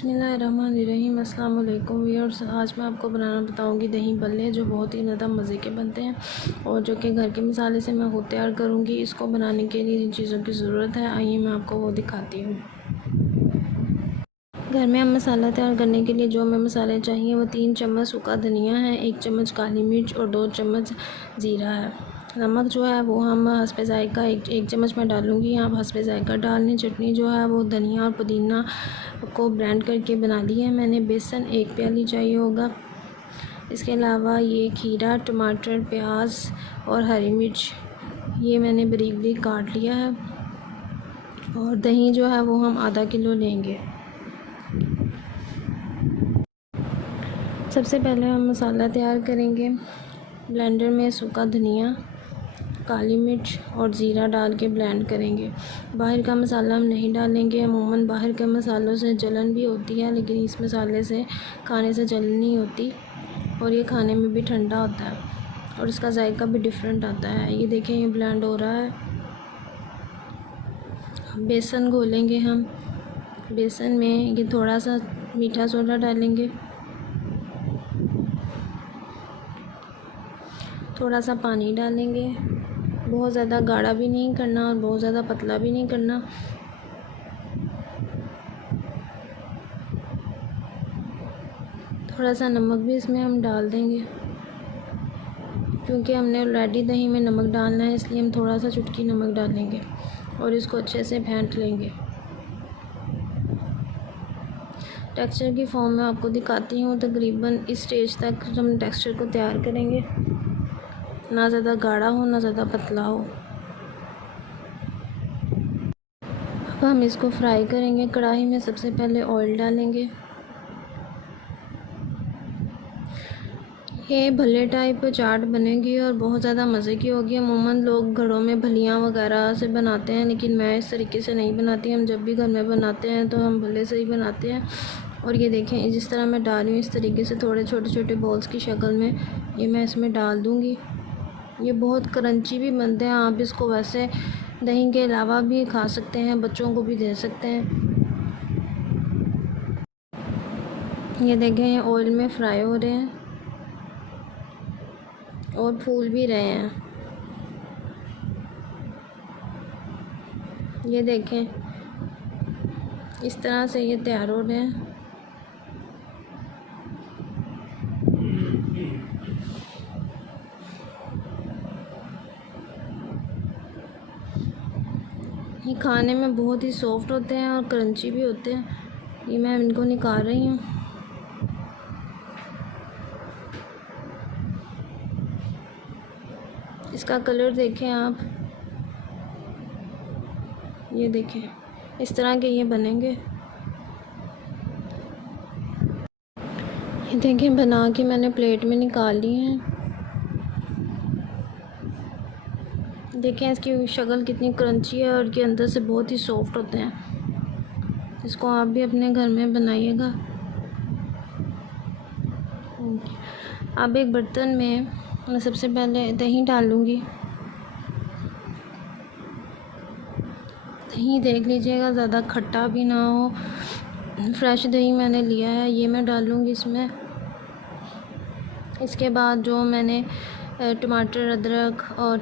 बिस्मिल्लाहिर्रहमानिर्रहीम। अस्सलाम वालेकुम व्यूअर्स। आज मैं आपको बनाना बताऊंगी दही बल्ले, जो बहुत ही ज़्यादा मज़े के बनते हैं और जो कि घर के मसाले से मैं खुद तैयार करूंगी। इसको बनाने के लिए जिन चीज़ों की ज़रूरत है, आइए मैं आपको वो दिखाती हूँ। घर में हम मसाला तैयार करने के लिए जो हमें मसाले चाहिए वो 3 चम्मच सूखा धनिया है, 1 चम्मच काली मिर्च और 2 चम्मच ज़ीरा है। नमक जो है वो हम हस्बे ज़ायक़ा एक चम्मच में डालूँगी। आप हस्बे ज़ायक़ा डाल लें। चटनी जो है वो धनिया और पुदीना को ब्लेंड करके बना ली है मैंने। बेसन 1 प्याली चाहिए होगा। इसके अलावा ये खीरा, टमाटर, प्याज और हरी मिर्च ये मैंने बारीक बारीक काट लिया है। और दही जो है वो हम आधा किलो लेंगे। सबसे पहले हम मसाला तैयार करेंगे। ब्लेंडर में सूखा धनिया, काली मिर्च और ज़ीरा डाल के ब्लेंड करेंगे। बाहर का मसाला हम नहीं डालेंगे। अमूमन बाहर के मसालों से जलन भी होती है, लेकिन इस मसाले से खाने से जलन नहीं होती और ये खाने में भी ठंडा होता है और इसका जायका भी डिफरेंट आता है। ये देखें, ये ब्लेंड हो रहा है। बेसन घोलेंगे हम। बेसन में ये थोड़ा सा मीठा सोडा डालेंगे, थोड़ा सा पानी डालेंगे। बहुत ज़्यादा गाढ़ा भी नहीं करना और बहुत ज़्यादा पतला भी नहीं करना। थोड़ा सा नमक भी इसमें हम डाल देंगे, क्योंकि हमने ऑलरेडी दही में नमक डालना है, इसलिए हम थोड़ा सा चुटकी नमक डालेंगे और इसको अच्छे से फेंट लेंगे। टेक्सचर की फॉर्म में आपको दिखाती हूँ। तकरीबन इस स्टेज तक हम टेक्सचर को तैयार करेंगे। ना ज़्यादा गाढ़ा हो ना ज़्यादा पतला हो। अब हम इसको फ्राई करेंगे। कढ़ाई में सबसे पहले ऑयल डालेंगे। ये भल्ले टाइप चाट बनेगी और बहुत ज़्यादा मज़े की होगी। अमूमन लोग घरों में भलियाँ वगैरह से बनाते हैं, लेकिन मैं इस तरीके से नहीं बनाती। हम जब भी घर में बनाते हैं तो हम भल्ले से ही बनाते हैं। और ये देखें, जिस तरह मैं डाल रही हूँ इस तरीके से थोड़े छोटे छोटे बॉल्स की शक्ल में ये मैं इसमें डाल दूँगी। ये बहुत क्रंची भी बनते हैं। आप इसको वैसे दही के अलावा भी खा सकते हैं, बच्चों को भी दे सकते हैं। ये देखें, ये ऑयल में फ्राई हो रहे हैं और फूल भी रहे हैं। ये देखें, इस तरह से ये तैयार हो रहे हैं। ये खाने में बहुत ही सॉफ्ट होते हैं और क्रंची भी होते हैं। ये मैं इनको निकाल रही हूँ। इसका कलर देखें आप, ये देखें, इस तरह के ये बनेंगे। ये देखें, बना के मैंने प्लेट में निकाल लिए हैं। देखें इसकी शक्ल कितनी क्रंची है और के अंदर से बहुत ही सॉफ्ट होते हैं। इसको आप भी अपने घर में बनाइएगा। अब एक बर्तन में मैं सबसे पहले दही डालूँगी। दही देख लीजिएगा ज़्यादा खट्टा भी ना हो। फ्रेश दही मैंने लिया है, ये मैं डालूँगी इसमें। इसके बाद जो मैंने टमाटर, अदरक और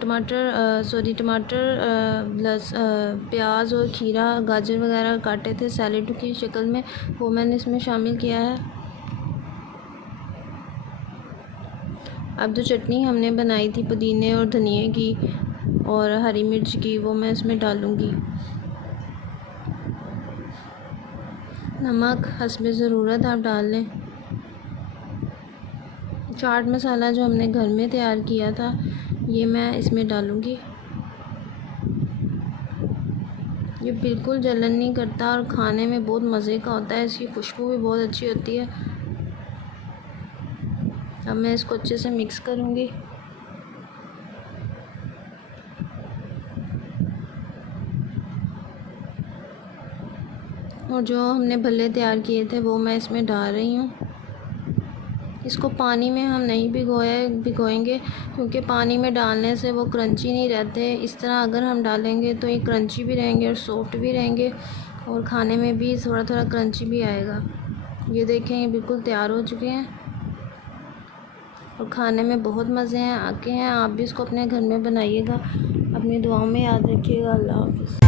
प्याज और खीरा, गाजर वगैरह काटे थे सैलेड की शक्ल में, वो मैंने इसमें शामिल किया है। अब जो चटनी हमने बनाई थी पुदीने और धनिए की और हरी मिर्च की, वो मैं इसमें डालूँगी। नमक हस्बे ज़रूरत आप डाल लें। चाट मसाला जो हमने घर में तैयार किया था ये मैं इसमें डालूँगी। ये बिल्कुल जलन नहीं करता और खाने में बहुत मज़े का होता है। इसकी खुशबू भी बहुत अच्छी होती है। अब मैं इसको अच्छे से मिक्स करूँगी। और जो हमने भल्ले तैयार किए थे वो मैं इसमें डाल रही हूँ। इसको पानी में हम नहीं भिगोएंगे, क्योंकि पानी में डालने से वो क्रंची नहीं रहते। इस तरह अगर हम डालेंगे तो ये क्रंची भी रहेंगे और सॉफ्ट भी रहेंगे और खाने में भी थोड़ा थोड़ा क्रंची भी आएगा। ये देखें, ये बिल्कुल तैयार हो चुके हैं और खाने में बहुत मज़े हैं आके हैं। आप भी इसको अपने घर में बनाइएगा। अपनी दुआओं में याद रखिएगा। अल्लाह हाफ़िज़।